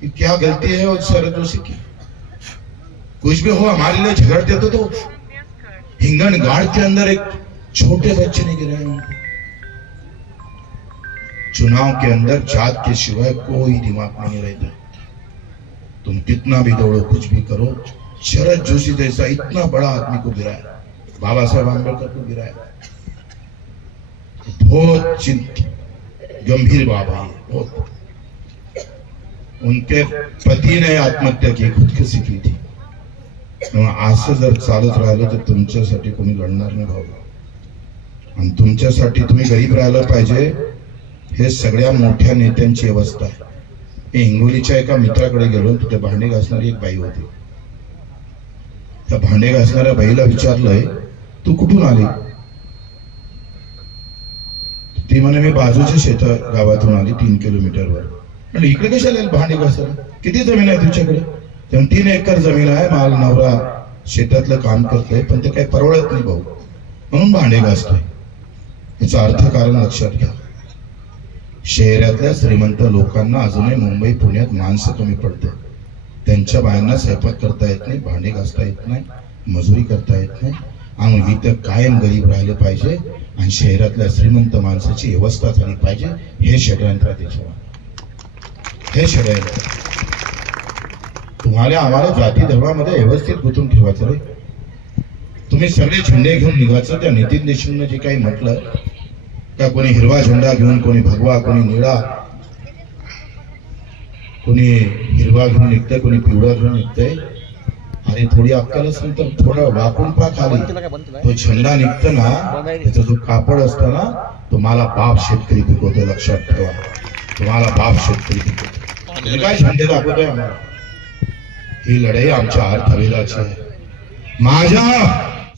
कि क्या गलती है उस शरद जोशी की? कुछ भी हो, हमारे लिए झगड़ते तो हिंगन गाड़ के अंदर एक छोटे बच्चे ने गिराए उनको। चुनाव के अंदर जात के सिवाय कोई दिमाग नहीं रहता। तुम कितना भी दौड़ो, कुछ भी करो, शरद जोशी जैसा इतना बड़ा आदमी को गिराया, बाबा साहेब आंबेडकर को गिराया। बहुत गंभीर बाबा है, बहुत। उनके पति ने आत्महत्या की, खुदकुशी की थी। असं जर चालत राहिलं तर तुमच्यासाठी कोणी लढणार नाही भाऊ, आणि तुमच्यासाठी तुम्ही गरीब राहायला पाहिजे, हे सगळ्या मोठ्या नेत्यांची अवस्था आहे। मी हिंगोलीच्या एका मित्राकडे गेलो, तिथे भांडे घासणारी एक बाई होती। त्या भांडे घासणाऱ्या बाईला विचारलंय, तू कुठून आली? ती म्हणे, मी बाजूच्या शेता गावातून आली, 3 किलोमीटरवर। म्हणजे इकडे कशाला भांडे घासायला? किती जमीन आहे तुझ्याकडे? तेव्हा 3 एकर जमीन आहे, मला नवरा शेतातलं काम करतोय, पण ते काही परवडत नाही भाऊ, म्हणून भांडे घासतोय। याचा अर्थ कारण लक्षात घ्या। शहरातल्या श्रीमंत लोकांना अजूनही मुंबई पुण्यात माणसं कमी पडते। त्यांच्या बायांना स्वयंपाक करता येत नाही, भांडे घासता येत नाही, मजुरी करता येत नाही, आणि इथं कायम गरीब राहिले पाहिजे आणि शहरातल्या श्रीमंत माणसाची व्यवस्था झाली पाहिजे। हे षडयंत्र त्याच्यावर, हे षडयंत्र। तुम्हाला आम्हाला जाती धर्मामध्ये व्यवस्थित गुंतून ठेवायचं रे। तुम्ही सगळे झेंडे घेऊन निघायचं। त्या नितीन देशमुखने जे काही म्हटलं, का कोणी हिरवा झेंडा घेऊन, कोणी भगवा, कोणी निळा, कोणी हिरवा घेऊन निघतंय, कोणी पिवळा घेऊन निघतंय। अरे थोडी अक्कल असेल तर थोडं वाकून पा खाली। तो झेंडा निघतो ना, त्याचा जो कापड असतो ना, तुम्हाला बाप शेतकरी पिकवतो, लक्षात ठेवा। तुम्हाला बाप शेतकरी पिकवतो। तुम्ही काय झेंडे दाखवतोय आम्हाला? ही लढाई आमच्या अर्थवेदाची आहे। माझ्या